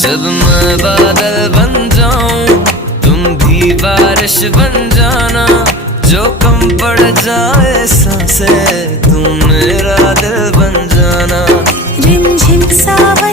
जब मैं बादल बन जाऊं तुम भी बारिश बन जाना, जो कम पड़ जाए सांसें तुम मेरा दिल बन जाना। रिमझिम सावन